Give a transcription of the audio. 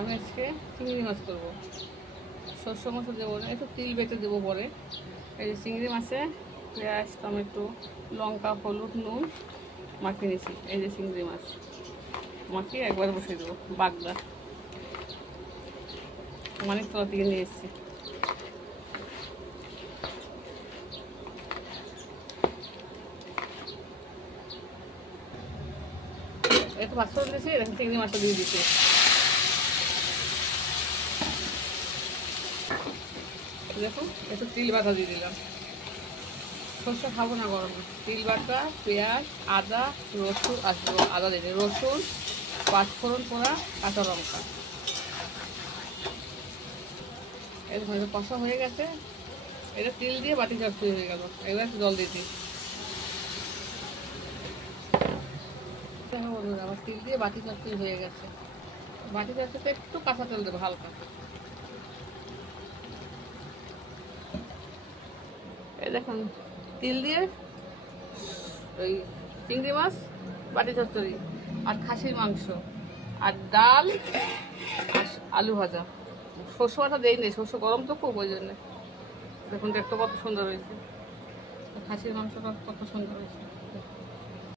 আমি আজকে চিংড়ি মাছ করবো। শস্য মাছ দেবো না, একটু তিল বেটে দেবো পরে। এই যে চিংড়ি মাছে পেঁয়াজ, টমেটো, লঙ্কা, হলুদ, নুন মাখিয়ে নিয়েছি। এই যে চিংড়ি মাছ মাখিয়ে একবার বসিয়ে দেবো। বাগদা মানিকতলা থেকে নিয়ে এসেছি। একটু ভাত করে দিয়েছি, এরকম চিংড়ি মাছটা দিয়ে দিচ্ছি। দেখুন একটু তিল বাটা দিয়ে দিলাম। সরষে খাবো না গরমে। তিল বাটা, পেঁয়াজ, আদা, রসুন, আদা দিতে রসুন, পাঁচফোড়ন পোড়া, কাঁচা লঙ্কা। এরকম কষা হয়ে গেছে। এটা তিল দিয়ে বাটি চচ্চড়ি হয়ে গেল। এবার একটু জল দিয়ে দিই। বন্ধুরা, আবার তিল দিয়ে বাটি চচ্চড়ি হয়ে গেছে। বাটি চচ্চড়িতে একটু কাঁচা তেল দেবো হালকা। এই দেখুন তিল দিয়ে ওই চিংড়ি মাছ বাটি চচ্চড়ি, আর খাসির মাংস, আর ডাল, আর আলু ভাজা। শস্য বাটা দেই নি, শস্য গরম তো খুব, ওই জন্যে। দেখুন দেখতে কত সুন্দর হয়েছে। খাসির মাংসটা কত সুন্দর হয়েছে।